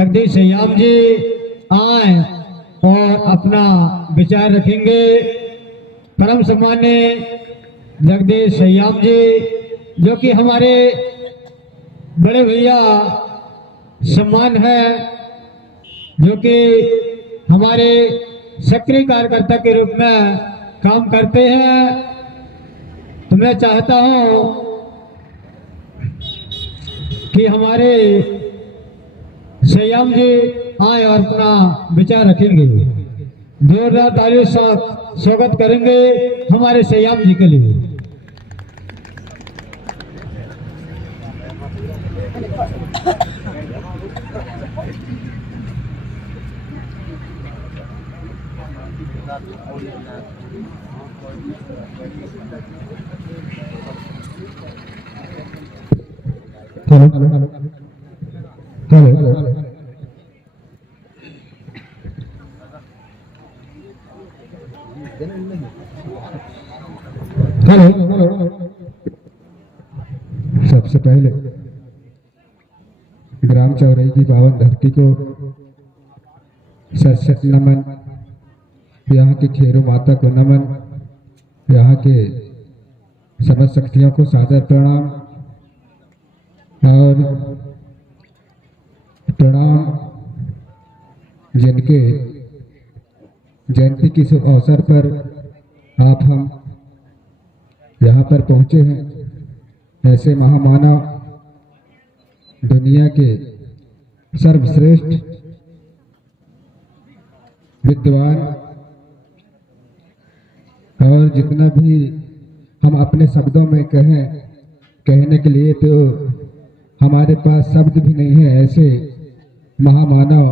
जगदीश श्याम जी आए और अपना विचार रखेंगे। परम सम्मान्य जगदीश श्याम जी जो कि हमारे बड़े भैया सम्मान है, जो कि हमारे सक्रिय कार्यकर्ता के रूप में काम करते हैं। तो मैं चाहता हूं कि हमारे श्याम जी आए और अपना विचार रखेंगे। जोरदार तालियों से स्वागत करेंगे हमारे श्याम जी के लिए। हेलो हेलो हेलो सबसे पहले ग्राम चौरई की पावन धरती को सत नमन, यहाँ की खेरू माता को नमन, यहाँ के समस्त शक्तियों को सादर प्रणाम और प्रणाम जिनके जयंती के शुभ अवसर पर आप हम यहाँ पर पहुँचे हैं। ऐसे महामानव, दुनिया के सर्वश्रेष्ठ विद्वान और जितना भी हम अपने शब्दों में कहने के लिए तो हमारे पास शब्द भी नहीं है, ऐसे महामानव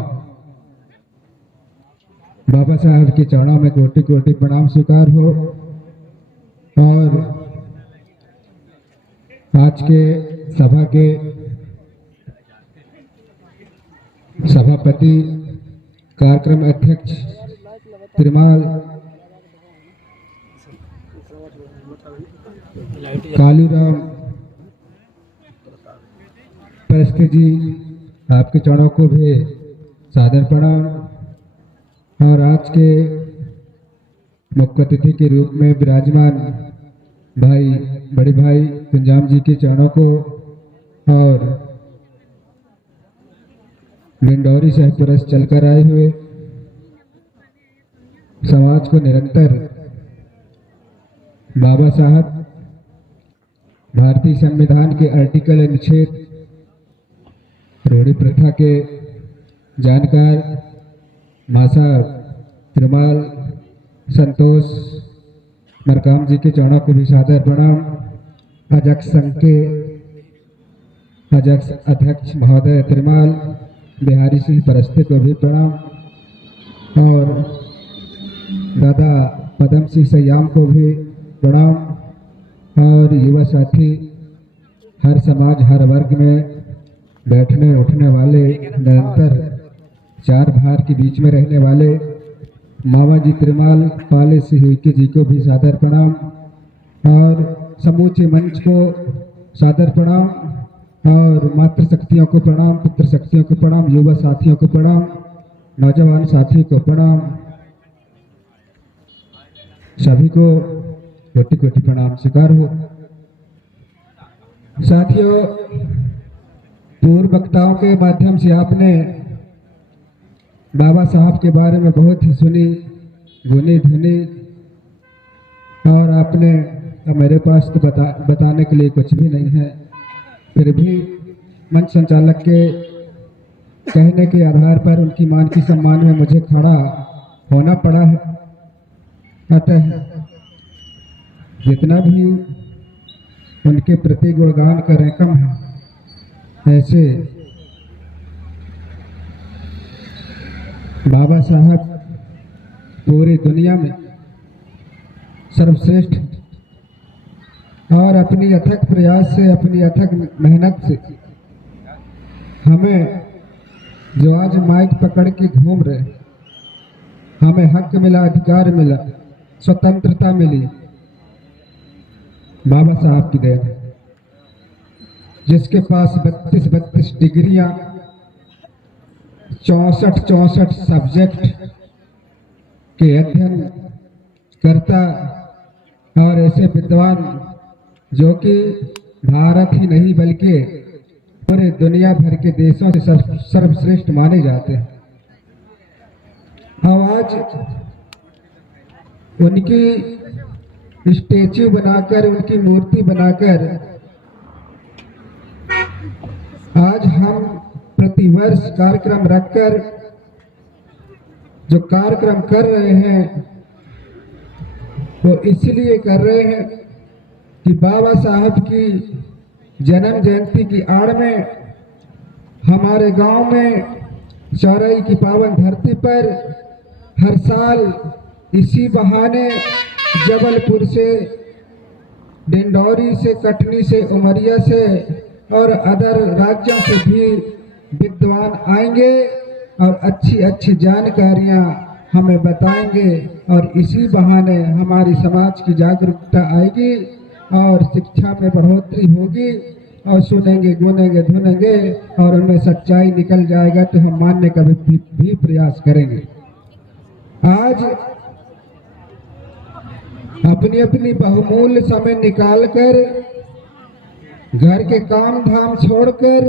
बाबा साहब के चरणों में कोटि कोटि प्रणाम स्वीकार हो। और आज के सभा के सभापति, कार्यक्रम अध्यक्ष त्रिमाल कालीराम परिस्थिति जी, आपके चरणों को भी सादर प्रणाम। और आज के मुख्य अतिथि के रूप में विराजमान भाई, बड़े भाई कुंजाम जी के चरणों को और डिंडौरी से पुरस चलकर आए हुए समाज को निरंतर बाबा साहब भारतीय संविधान के आर्टिकल अनुच्छेद रोड़ी प्रथा के जानकार मासा त्रिमाल संतोष मरकाम जी के चरणों को भी सादर प्रणाम। अध्यक्ष संघ के अध्यक्ष अध्यक्ष महोदय त्रिमाल बिहारी सिंह परस्ते को भी प्रणाम और दादा पदम सिंह सयाम को भी प्रणाम। और युवा साथी, हर समाज हर वर्ग में बैठने उठने वाले, निरंतर चार भार के बीच में रहने वाले मामा जी त्रिमाल पाले सिंह जी को भी सादर प्रणाम और समूचे मंच को सादर प्रणाम और मातृ शक्तियों को प्रणाम, पुत्र शक्तियों को प्रणाम, युवा साथियों को प्रणाम, नौजवान साथियों को प्रणाम। सभी को कोटि कोटि प्रणाम स्वीकार हो। साथियों, पूर्व वक्ताओं के माध्यम से आपने बाबा साहब के बारे में बहुत ही सुनी, गुनी धुनी, और आपने मेरे पास तो बताने के लिए कुछ भी नहीं है, फिर भी मंच संचालक के कहने के आधार पर उनकी मान की सम्मान में मुझे खड़ा होना पड़ा है। अतः जितना भी उनके प्रति गुणगान करें कम है। ऐसे बाबा साहब पूरी दुनिया में सर्वश्रेष्ठ और अपनी अथक प्रयास से, अपनी अथक मेहनत से हमें जो आज माइक पकड़ के घूम रहे, हमें हक मिला, अधिकार मिला, स्वतंत्रता मिली, बाबा साहब की देन। जिसके पास 32 डिग्रियां 64 सब्जेक्ट के अध्ययन करता और ऐसे विद्वान जो कि भारत ही नहीं बल्कि पूरे दुनिया भर के देशों से सर्वश्रेष्ठ माने जाते हैं। आज उनकी स्टैच्यू बनाकर, उनकी मूर्ति बनाकर आज हम प्रतिवर्ष कार्यक्रम रखकर जो कार्यक्रम कर रहे हैं वो इसलिए कर रहे हैं कि बाबा साहब की जन्म जयंती की आड़ में हमारे गांव में चौराई की पावन धरती पर हर साल इसी बहाने जबलपुर से, डिंडौरी से, कटनी से, उमरिया से और अदर राज्यों से भी विद्वान आएंगे और अच्छी अच्छी जानकारियां हमें बताएंगे और इसी बहाने हमारी समाज की जागरूकता आएगी और शिक्षा में बढ़ोतरी होगी और सुनेंगे, गुनेंगे, धुनेंगे और उनमें सच्चाई निकल जाएगा तो हम मानने का भी प्रयास करेंगे। आज अपनी अपनी बहुमूल्य समय निकालकर घर के काम धाम छोड़कर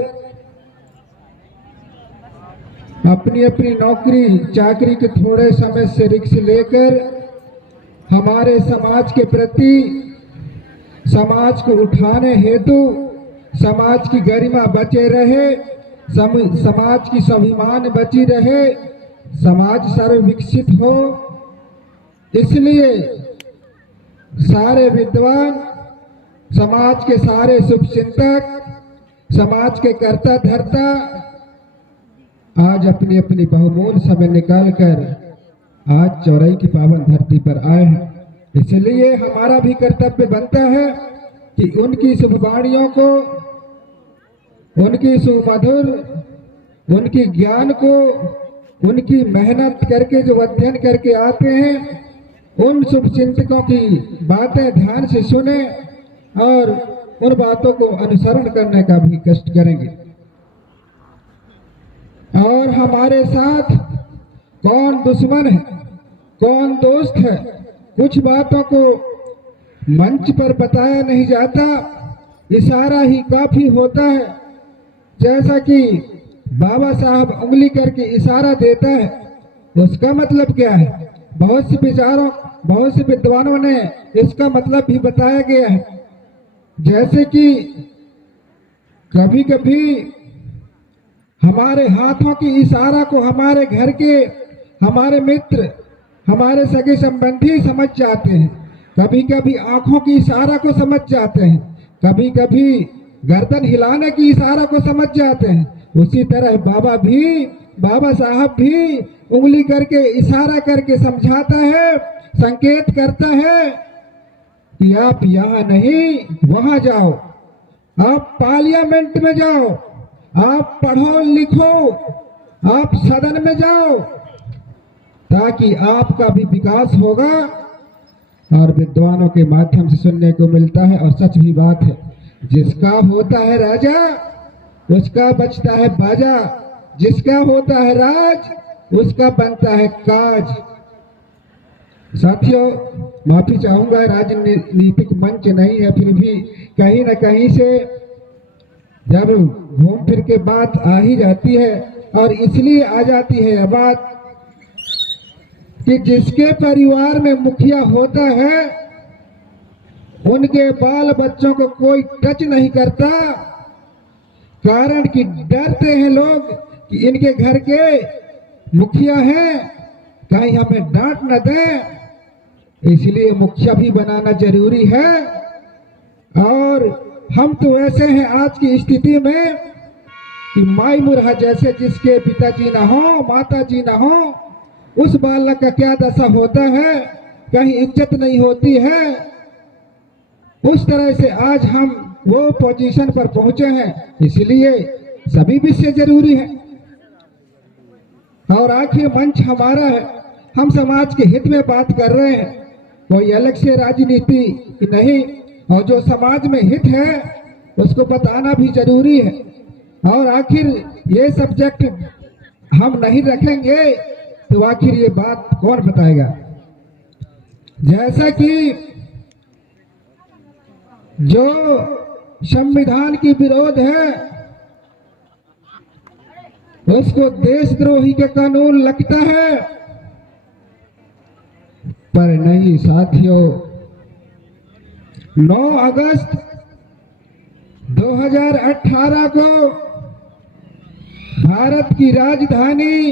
अपनी अपनी नौकरी चाकरी के थोड़े समय से रिक्स लेकर हमारे समाज के प्रति, समाज को उठाने हेतु, समाज की गरिमा बचे रहे, समाज की स्वाभिमान बची रहे, समाज सर्व विकसित हो, इसलिए सारे विद्वान, समाज के सारे शुभचिंतक, समाज के कर्ता धर्ता आज अपनी अपनी बहुमूल्य समय निकालकर आज चौराई की पावन धरती पर आए हैं। इसलिए हमारा भी कर्तव्य बनता है कि उनकी शुभवाणियों को, उनकी सुमधुर, उनकी ज्ञान को, उनकी मेहनत करके जो अध्ययन करके आते हैं उन शुभचिंतकों की बातें ध्यान से सुने और उन बातों को अनुसरण करने का भी कष्ट करेंगे। और हमारे साथ कौन दुश्मन है, कौन दोस्त है, कुछ बातों को मंच पर बताया नहीं जाता, इशारा ही काफी होता है। जैसा कि बाबा साहब उंगली करके इशारा देता है, उसका मतलब क्या है? बहुत से विद्वानों ने इसका मतलब भी बताया गया है। जैसे कि कभी कभी हमारे हाथों की इशारा को हमारे घर के, हमारे मित्र, हमारे सगे संबंधी समझ जाते हैं, कभी कभी आंखों की इशारा को समझ जाते हैं, कभी कभी गर्दन हिलाने की इशारा को समझ जाते हैं। उसी तरह बाबा साहब भी उंगली करके, इशारा करके समझाता है, संकेत करता है कि आप यहाँ नहीं वहां जाओ, आप पार्लियामेंट में जाओ, आप पढ़ो लिखो, आप सदन में जाओ, ताकि आपका भी विकास होगा। और विद्वानों के माध्यम से सुनने को मिलता है और सच भी बात है, जिसका होता है राजा उसका बचता है बाजा, जिसका होता है राज उसका बनता है काज। साथियों, माफी चाहूंगा, राजनीतिक मंच नहीं है, फिर भी कहीं न कहीं से जब घूम फिर के बात आ ही जाती है और इसलिए आ जाती है यह बात कि जिसके परिवार में मुखिया होता है उनके बाल बच्चों को कोई टच नहीं करता, कारण कि डरते हैं लोग कि इनके घर के मुखिया हैं, कहीं हमें डांट न दें, इसलिए मुखिया भी बनाना जरूरी है। और हम तो ऐसे हैं आज की स्थिति में कि माई मुरहा जैसे जिसके पिताजी ना हो, माता जी ना हो, उस बालक का क्या दशा होता है, कहीं इज्जत नहीं होती है। उस तरह से आज हम वो पोजीशन पर पहुंचे हैं, इसलिए सभी विषय जरूरी है। और आखिर मंच हमारा है, हम समाज के हित में बात कर रहे हैं, कोई अलग से राजनीति नहीं, और जो समाज में हित है उसको बताना भी जरूरी है। और आखिर ये सब्जेक्ट हम नहीं रखेंगे तो आखिर ये बात कौन बताएगा। जैसा कि जो संविधान की विरोध है उसको देशद्रोही का कानून लगता है, पर नहीं साथियों, 9 अगस्त 2018 को भारत की राजधानी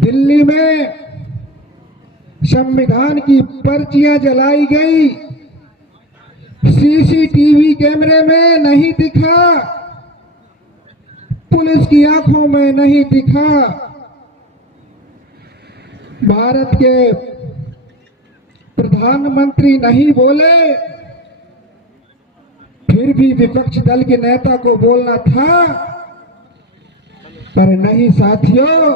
दिल्ली में संविधान की पर्चियां जलाई गई। सीसीटीवी कैमरे में नहीं दिखा, पुलिस की आंखों में नहीं दिखा। भारत के प्रधानमंत्री नहीं बोले, फिर भी विपक्ष दल के नेता को बोलना था, पर नहीं साथियों,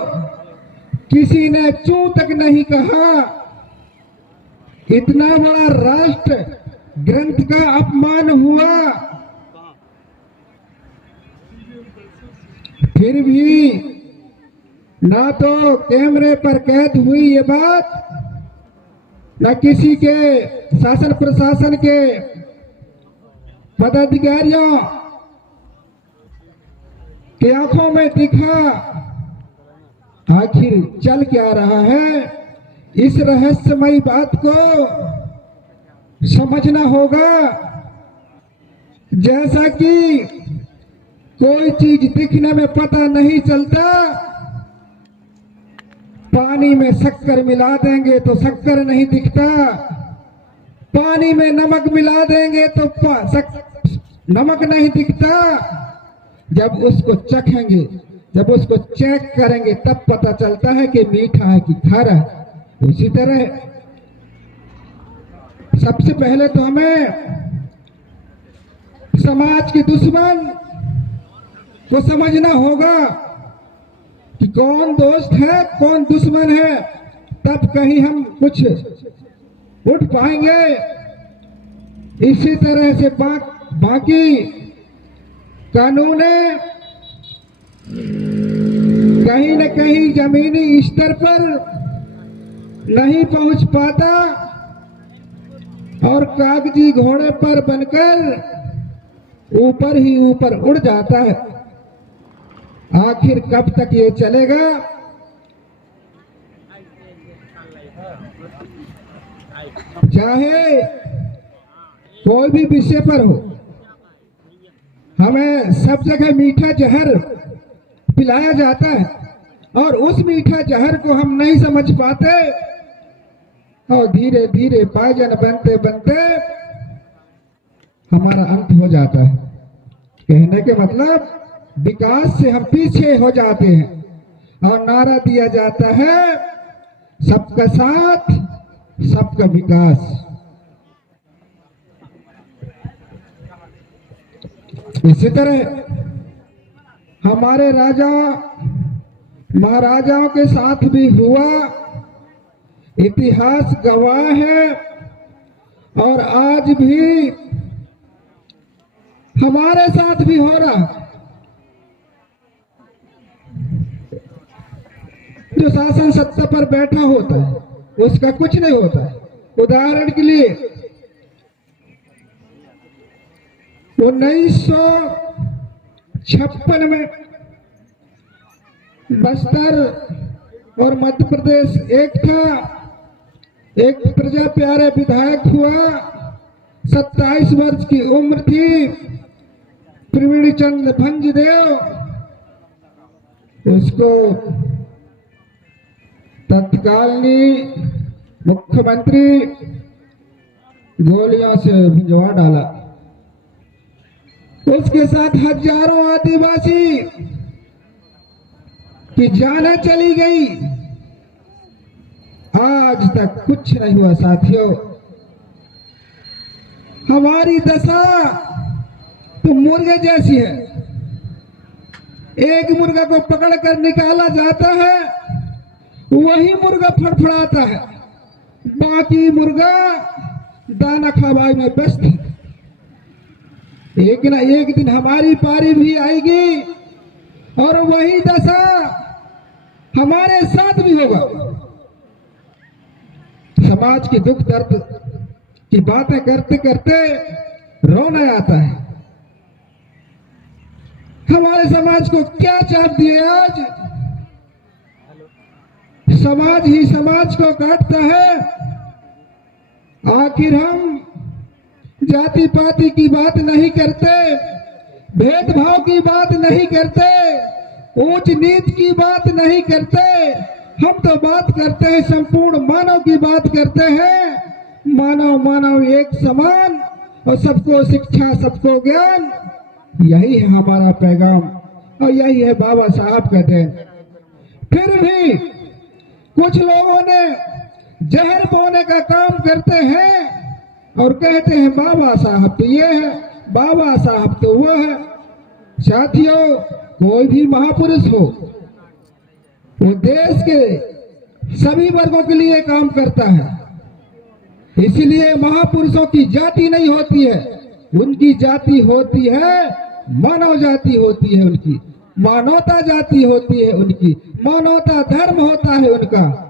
किसी ने चूं तक नहीं कहा। इतना बड़ा राष्ट्र ग्रंथ का अपमान हुआ, फिर भी ना तो कैमरे पर कैद हुई ये बात, न किसी के शासन प्रशासन के पदाधिकारियों की आंखों में दिखा। आखिर चल क्या रहा है, इस रहस्यमयी बात को समझना होगा। जैसा कि कोई चीज दिखने में पता नहीं चलता, पानी में शक्कर मिला देंगे तो शक्कर नहीं दिखता, पानी में नमक मिला देंगे तो नमक नहीं दिखता। जब उसको चखेंगे, जब उसको चेक करेंगे तब पता चलता है कि मीठा है कि खारा है। इसी तरह सबसे पहले तो हमें समाज के दुश्मन को समझना होगा कि कौन दोस्त है कौन दुश्मन है, तब कहीं हम कुछ उठ पाएंगे। इसी तरह से बाकी कानूनें कहीं न कहीं जमीनी स्तर पर नहीं पहुंच पाता और कागजी घोड़े पर बनकर ऊपर ही ऊपर उड़ जाता है। आखिर कब तक ये चलेगा? चाहे कोई भी विषय पर हो, हमें सब जगह मीठा जहर पिलाया जाता है और उस मीठा जहर को हम नहीं समझ पाते और धीरे धीरे पायजन बनते बनते हमारा अंत हो जाता है। कहने के मतलब विकास से हम पीछे हो जाते हैं और नारा दिया जाता है सबका साथ सबका विकास। इसी तरह हमारे राजा महाराजाओं के साथ भी हुआ, इतिहास गवाह है और आज भी हमारे साथ भी हो रहा। जो शासन सत्ता पर बैठा होता है उसका कुछ नहीं होता है। उदाहरण के लिए 1956 में बस्तर और मध्य प्रदेश एक था, एक प्रजा प्यारे विधायक हुआ, 27 वर्ष की उम्र थी, प्रवीण चंद भंजदेव। उसको तत्कालीन मुख्यमंत्री गोलियों से भिजवा डाला। उसके साथ हजारों आदिवासी की जानें चली गई। आज तक कुछ नहीं हुआ साथियों। हमारी दशा तो मुर्गे जैसी है। एक मुर्गा को पकड़ कर निकाला जाता है, वही मुर्गा फड़फड़ाता है, बाकी मुर्गा दाना खवाई में व्यस्त है। एक ना एक दिन हमारी पारी भी आएगी और वही दशा हमारे साथ भी होगा। समाज के दुख दर्द की बातें करते करते रोना आता है। हमारे समाज को क्या चाप दिए आज, समाज ही समाज को काटता है। आखिर हम जाति पाति की बात नहीं करते, भेदभाव की बात नहीं करते, ऊंच नीच की बात नहीं करते, हम तो बात करते हैं संपूर्ण मानव की बात करते हैं। मानव मानव एक समान और सबको शिक्षा सबको ज्ञान, यही है हमारा पैगाम और यही है बाबा साहब का देन। फिर भी कुछ लोगों ने जहर बोने का काम करते हैं और कहते हैं बाबा साहब तो ये है, बाबा साहब तो वो है। साथियों, कोई भी महापुरुष हो, वो देश के सभी वर्गों के लिए काम करता है। इसलिए महापुरुषों की जाति नहीं होती है, उनकी जाति होती है मानव जाति होती है, उनकी मानवता जाति होती है, उनकी मानवता धर्म होता है उनका।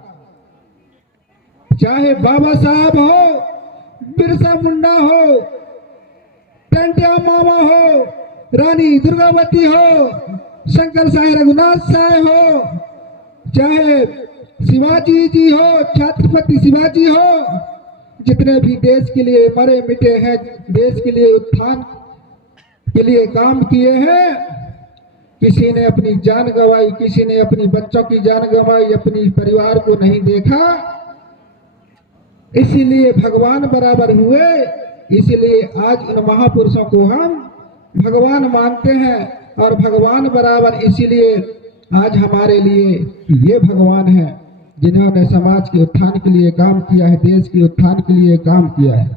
चाहे बाबा साहब हो, बिरसा मुंडा हो, टंटिया मामा हो, रानी दुर्गावती हो, शंकर साई रघुनाथ साय हो, चाहे शिवाजी जी हो, छत्रपति शिवाजी हो, जितने भी देश के लिए मरे मिटे हैं, देश के लिए उत्थान के लिए काम किए हैं, किसी ने अपनी जान गंवाई, किसी ने अपनी बच्चों की जान गंवाई, अपनी परिवार को नहीं देखा, इसीलिए भगवान बराबर हुए। इसलिए आज उन महापुरुषों को हम भगवान मानते हैं और भगवान बराबर, इसीलिए आज हमारे लिए ये भगवान है जिन्होंने समाज के उत्थान के लिए काम किया है, देश के उत्थान के लिए काम किया है।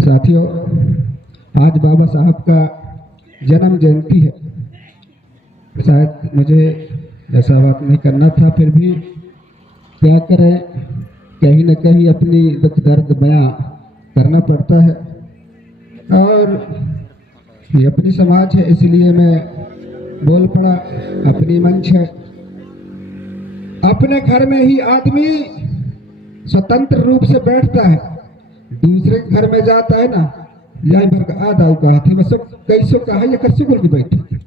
साथियों, आज बाबा साहब का जन्म जयंती है। शायद मुझे ऐसा बात नहीं करना था, फिर भी क्या करें, कहीं न कहीं अपनी दुख दर्द बयां करना पड़ता है और ये अपनी समाज है, इसलिए मैं बोल पड़ा। अपनी मंच है। अपने घर में ही आदमी स्वतंत्र रूप से बैठता है, दूसरे घर में जाता है ना, यही भर का आधा कहा थे बस कैसो कहा ये कर बोल के बैठे।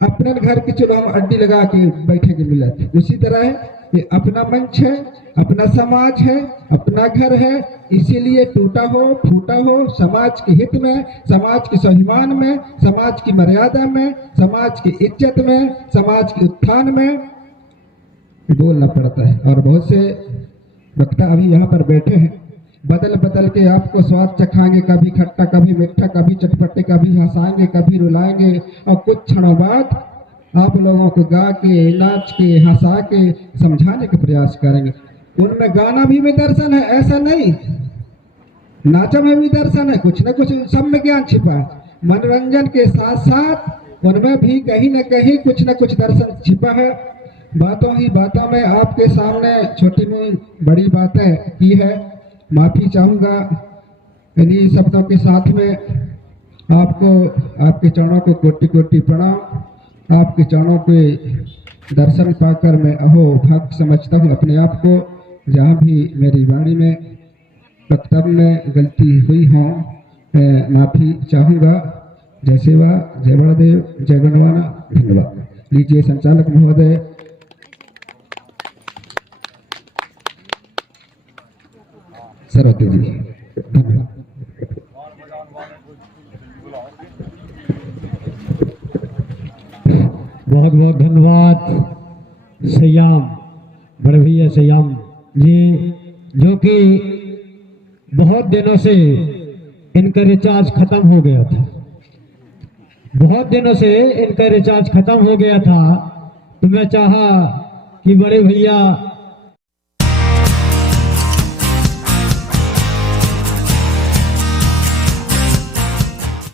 अपने घर की चलो हम अड्डी लगा के बैठेंगे मिला थे। उसी तरह है, ये अपना मंच है, अपना समाज है, अपना घर है, इसीलिए टूटा हो फूटा हो समाज के हित में, समाज के स्वाभिमान में, समाज की मर्यादा में, समाज की इज्जत में, समाज के उत्थान में बोलना पड़ता है। और बहुत से वक्ता अभी यहाँ पर बैठे हैं, बदल बदल के आपको स्वाद चखाएंगे, कभी खट्टा कभी मीठा, कभी चटपटे, कभी हंसाएंगे कभी रुलाएंगे और कुछ क्षणों बाद आप लोगों को गा के नाच के हंसा के समझाने का प्रयास करेंगे। उनमें गाना भी दर्शन है, ऐसा नहीं, नाचा में भी दर्शन है, कुछ न कुछ सब में ज्ञान छिपा है। मनोरंजन के साथ साथ उनमें भी कहीं न कहीं कुछ न कुछ दर्शन छिपा है। बातों ही बातों में आपके सामने छोटी बड़ी बातें की है, माफी चाहूँगा। इन्हीं शब्दों के साथ में आपको आपके चरणों को कोटि कोटि प्रणाम। आपके चरणों के दर्शन पाकर मैं अहो भाग्य समझता हूँ अपने आप को। जहाँ भी मेरी वाणी में वक्तव्य में गलती हुई हो मैं माफी चाहूँगा। जय सेवा, जय बड़देव, जय गणवाना, धन्यवाद। लीजिए संचालक महोदय। सरस्वती जी, धन्यवाद। बहुत बहुत धन्यवाद सयाम, बड़े भैया सयाम जी, जो कि बहुत दिनों से इनका रिचार्ज खत्म हो गया था। बहुत दिनों से इनका रिचार्ज खत्म हो गया था, तो मैं चाहा कि बड़े भैया